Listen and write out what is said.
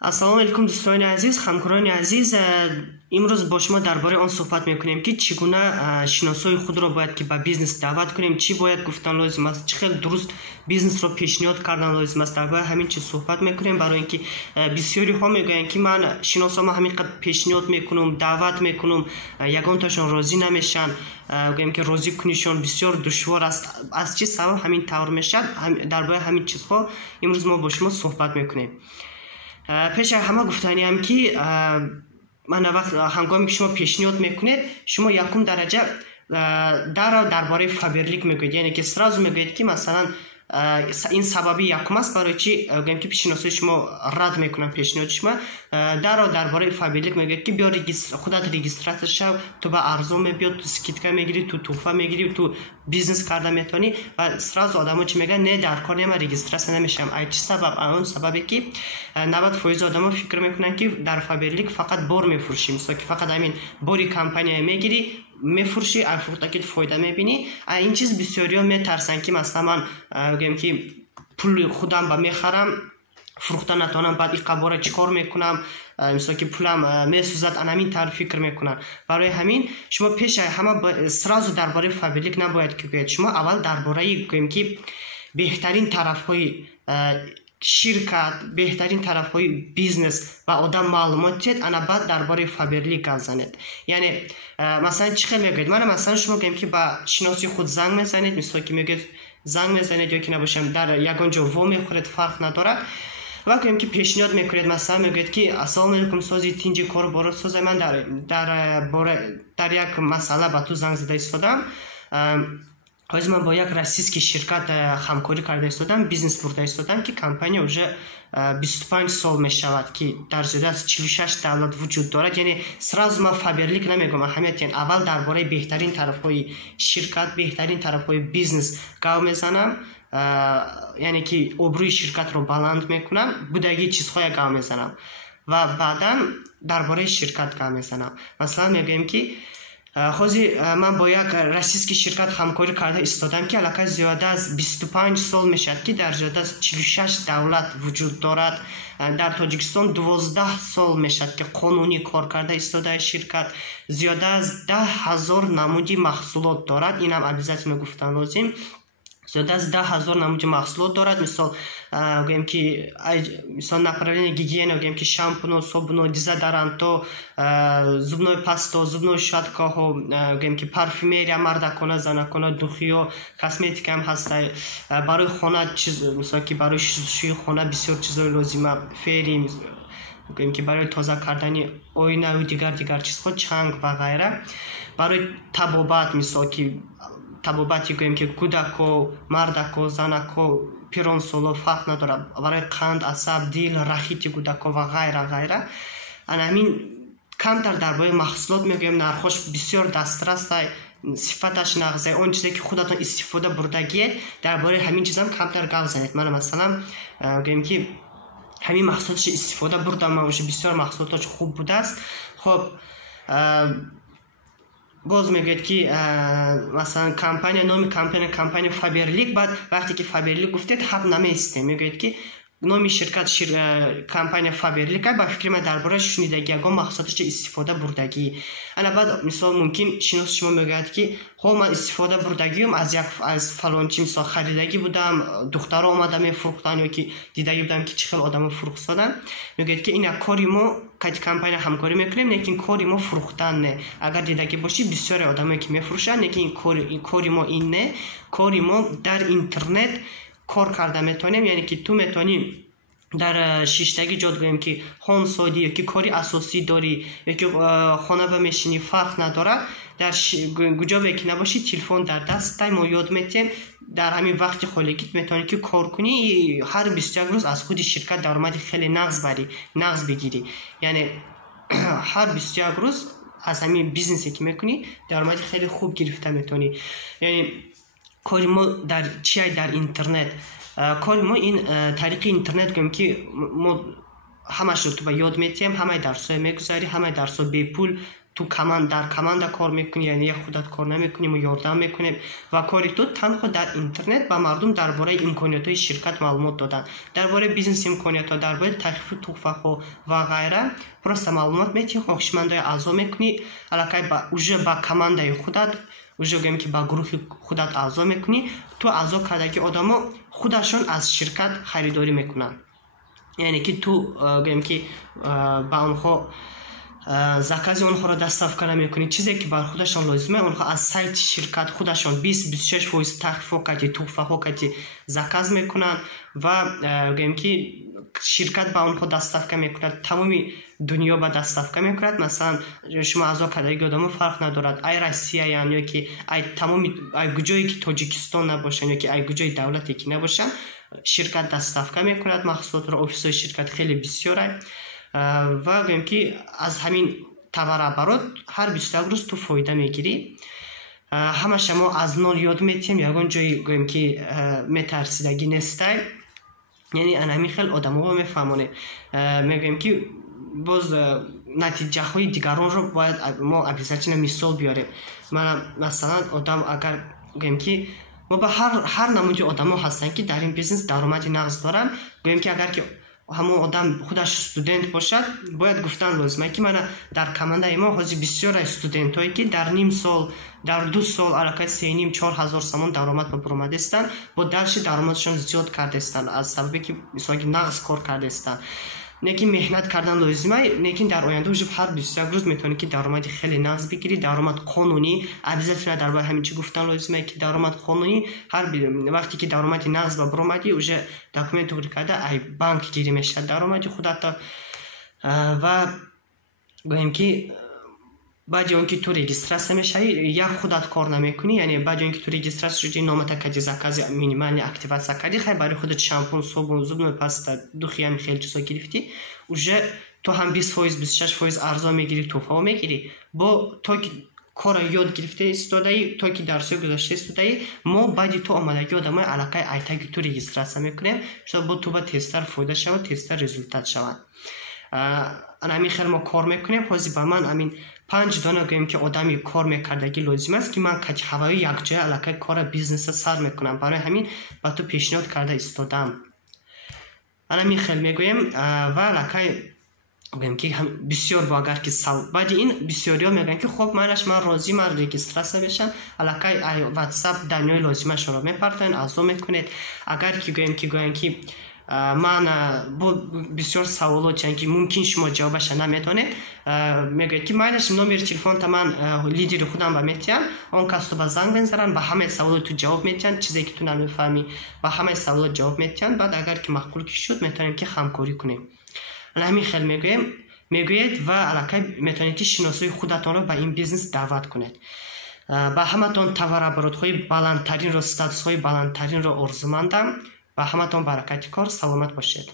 Ассалому алейкум дӯстони азиз, ҳамкорони азиз, имрӯз бо шумо дар бораи он суҳбат мекунем ки чӣ гуна шиносои худро бояд ки ба бизнес даъват кунем, чӣ бояд гуфтан лозим аст, чӣ хел дуруст бизнесро пешниҳод кардан лозим аст. Дар бораи ҳамин чиз суҳбат мекунем, барои ин ки бисёриҳо мегӯянд ки ман шиносома ҳамин қадр пешниҳод мекунам, даъват мекунам, ягонташон розӣ намешаванд, гӯем ки розӣ кунишон бисёр душвор аст. Аз чӣ сабаб ҳамин тавр мешавад? Дар бораи ҳамин чизҳо имрӯз мо бо шумо суҳбат мекунем. пеш аз ҳама гуфтаниам ки мана вақт ҳангоме ки шумо пешниҳод мекунед, шумо якум дараҷа дар бораи фаберлик мегӯед, яъне ки сразу мегӯед ки масалан ин сабаби якум аст, барои чӣ гӯем ки шиносои шумо рад мекунанд пешниҳоди шумо. Дар бораи фаберлик мегӯед ки бё худат регистратсия шав, ту ба арзон мебиёд, ту скидка мегирӣ, ту туҳфа мегирӣ, ту бизнес карда метавонӣ. Ва сразу одамо чӣ мегӯянд, не дар кор нема регистратсия намешавам. Ай чӣ сабаб? Он сабабе ки 90% одамо фикр мекунанд ки дар фаберлик фақат бор мефурӯшӣ, мисол ки фақат ҳамин бори компания мегирӣ, мефурӯшӣ, ай фурӯхта фоида мебинӣ. Ин чиз бисёриҳо метарсанд ки масалан ман гӯем ки пули худам ба мехарам, фурӯхта натавонам, баъд иқабора чӣ кор мекунам, мисол ки пулам месӯзад, ҳамин тавр фикр мекунанд. Барои ҳамин шумо пеш аз ҳама сразу дар бораи фаберлик набояд ки гӯед, шумо аввал дар бораи гӯем ки беҳтарин тарафҳои ширкат, беҳтарин тарафҳои бизнес ба одам маълумот диҳед, ана баъд дар бораи фаберлик гап занед. Яъне масалан чӣ хел мегӯед? Мана масалан шумо гӯем ки ба шиноси худ занг мезанед, мисол ки мегӯед занг мезанед ё ки набошам дар ягон ҷо во мехӯред, фарқ надорад. ва гӯем ки пешниҳод мекунед, масалан мегӯед ки ассалому алейкум сози тинҷи кору борот соза, ман дар як масъала ба ту занг зада истодам. ҳозир ман бо як российский ширкат ҳамкорӣ карда истодам, бизнес бурда истодам ки компания уже 25 сол мешавад ки дар зиёда аз 46 давлат вуҷуд дорад. Яъне сразу ман фаберлик намегӯям аҳамият, яъне аввал дар бораи беҳтарин тарафҳои ширкат, беҳтарин тарафҳои бизнес гап мезанам, яъне ки обрӯи ширкатро баланд мекунам, будагии чизҳоя гап мезанам ва баъдан дар бораи ширкат гап мезанам. Масалан мегӯем ки ҳозир ман бо як российский ширкат ҳамкорӣ карда истодам ки аллакай зиёда аз 25 сол мешавад ки дар зиёда аз 46 давлат вуҷуд дорад. Дар Тоҷикистон 12 сол мешавад ки қонунӣ кор карда истодаи ширкат, зиёда аз 10,000 намуди маҳсулот дорад. Инам обязательно гуфтан лозим. зиёда аз 10,000 намуди маҳсулот дорад. Мисол гӯем ки мисол направление гигиена, гӯем ки шампуно, собуно, дезодоранто, зубной пасто, зубной щаткаҳо, гӯем ки парфюмерия мардакона, занакона, духиё, косметика ҳам ҳаст. Барои хона мисол ки барои шӯии хона бисёр чизҳои лозима, фери, гӯем ки барои тоза кардани оинаю дигар чизҳо, чанг ва ғайра. Барои табобат, мисол ки табобати гӯем ки кӯдако, мардако, занако, пиронсоло фарқ надорад, барои қанд, асаб, дил, рахити кӯдако ва ғайра. Ҳамин камтар дар бораи маҳсулот мегӯем, нархош бисёр дастрас, сифаташ нағзай, он чизе ки худатон истифода бурдагиед, дар бораи ҳамин чизам камтар гап занед. Мана масалан гӯем ки ҳамин маҳсулоташ истифода бурдам, ман уже бисёр маҳсулоточ хуб будааст. Хоб боз мегӯед ки масалан компания, номи компания фаберлик. Баъд вақте ки фаберлик гуфтед ҳаб намеистем, мегӯед ки номи ширкат компания фаберлик, ба фикри ман дар бораи шунидагӣ ягон маҳсулоташ истифода бурдагӣ. Ана баъд мисол мумкин шиноси шумо мегӯяд ки хоб ман истифода бурдагиам аз фалончи мисол харидагӣ будам, духтаро омада мефурӯхтанд ё ки дидагӣ будам ки чӣ хел одамо фурӯхтоданд. Мегӯяд ки ина кори мо кати компания ҳамкорӣ мекунем, лекин кори мо фурӯхтан не. Агар дидагӣ бошӣ бисёре одамое ки мефурӯшанд, лекин кори мо ин не. Кори мо дар интернет кор карда метавонем, яъне ки ту метавонӣ дар шиштаги ҷот гӯем ки хон содӣ ё ки кори асосӣ дорӣ ё ки хона бамешинӣ, фарқ надорад, дар куҷобе ки набошӣ телефон дар дасттай мо ёд метиҳем, дар ҳамин вақти холигит метавонӣ ки кор кунӣ, ҳар 21 рӯз аз худи ширкат даромади хеле нағз бигирӣ. Яъне ҳар 21 рӯз аз ҳамин бизнесе ки мекунӣ даромади хеле хуб гирифта метавонӣ. Яъне кори мо дар интернет, кори мо ин тариқи интернет гӯем ки мо ҳамашро ту ба ёд метиҳем, ҳамаи дарсҳоя мегузарӣ, ҳамаи дарсҳо бепул ту дар команда кор мекунӣ, яъне як худат кор намекунӣ, мо ёрдам мекунем ва кори ту танҳо дар интернет ба мардум дар бораи имкониятҳои ширкат маълумот додан, дар бораи бизнес имкониятҳо, дар бораи тахфифи тухфаҳо ва гайра просто маълумот метиҳӣ, хоҳишмандои аъзо мекунӣ, аллакай уже ба командаи худат уже гӯем ки ба гурӯҳи худат аъзо мекунӣ, ту аъзо кардаги одамо худашон аз ширкат харидорӣ мекунанд, яъне ки ту гӯем ки ба онҳо закази онҳоро доставка намекунӣ, чизе ки бар худашон лозима онҳо аз сайти ширкат худашон 20-26% тахфифо карди тухфаҳо карди заказ мекунанд ва гӯем ки ширкат ба онҳо доставка мекунад, тамоми дунё ба доставка мекунад. Масалан шумо аъзо кардаги одамо фарқ надорад, ай Россияян ёки ай тамоми ай куҷое ки Тоҷикистон набошанд ёки ай куҷои давлате ки набошанд, ширкат доставка мекунад маҳсулотро. Офисҳои ширкат хеле бисёрай ва гӯем ки аз ҳамин товарооборот ҳар 21 рӯз ту фоида мегирӣ. Ҳамаша мо аз нол ёд метиҳем, ягон ҷои гӯем ки метарсидагӣ нестай, яъне анами хел одаморо мефаҳмонем, мегӯем ки боз натиҷаҳои дигаронро бояд мо обязательно мисол биёрем. Масалан одам агар гӯем ки мо ба ҳар намуди одамо ҳастанд ки дар ин бизнес даромади нағз доранд, гӯем ки агар ки ҳамон одам худаш студент бошад, бояд гуфтан лозима ки мана дар командаи мо ҳозир бисёра студентҳое ки дар ним сол, дар 2 сол аллакай 3,5-4 ҳазор сомон даромад ба буромадастанд, бо дарши даромадшон зиёд кардастанд аз сабабе ки мисоли нағз кор кардастанд. Лекин меҳнат кардан лозима, лекин дар оянда уже ҳар 21 рӯз метавонӣ ки даромади хеле нағз бигирӣ, даромад қонунӣ. Обязательно дар бораи ҳамин чӣ гуфтан лозима ки даромад қонунӣ, ҳар вақте ки даромади нағз ба буромадӣ уже документ туғри карда ай банк гирӣ мешавад даромади худата ва гӯем ки баъди он ки ту регистрация мешавӣ, як худат кор намекунӣ, яъне баъди он ки ту регистрация шудӣ, номата карди закази минимални активация кардӣ, хай барои худат шампун, собун, зубной паста, духи ҳами хеле чизо гирифтӣ, уже ту ҳам 20%, 26% арзон мегирӣ, тухфаҳо мегирӣ. Бо то ки корро ёд гирифта истодаӣ, то ки дарсҳои гузашта истодаӣ, мо баъди ту омадаги одамои аллакай айтаги ту регистрация мекунем, шуд бо ту ба тезтар фоида шавад, тезтар результат шавад. Ҳамин хел мо кор мекунем. Ҳозир ба ман ҳамин 5 дона гӯем ки одами кор мекардагӣ лозим аст ки ман катиҳаваи якҷоя аллакай кора бизнеса сар мекунам. Барои ҳамин ба ту пешниҳод карда истодам. Ҳамин хел мегӯем ва аллакай гӯем ки бисёр бо агар ки баъди ин бисёриҳо мегӯям ки хоб майнаш ман розӣ, ман регистрация мешам, аллакай WhatsApp даниёи лозимашонро мепартоен, аъзо мекунед. Агар ки гӯем ки ман бо бисёр саволот ки мумкин шумо ҷавобаша наметавонед, мегӯед ки майнаш номери телефонта ман лидери худам ба метиҳам, он кас ту ба занг мезананд, ба ҳамаи саволот ту ҷавоб метиҳанд, чизе ки ту намефаҳмӣ ба ҳамаи саволот ҷавоб метиҳанд. Баъд агар ки маъқул ки шуд, метавонем ки ҳамкорӣ кунем. ҳамин хел мегӯед ва аллакай метавонед ки шиносои худатонро ба ин бизнес даъват кунед. ба ҳаматон товарооборотҳои баландтаринро, статусҳои баландтаринро орзумандам. Ба ҳаматон баракати кор, саломат бошед.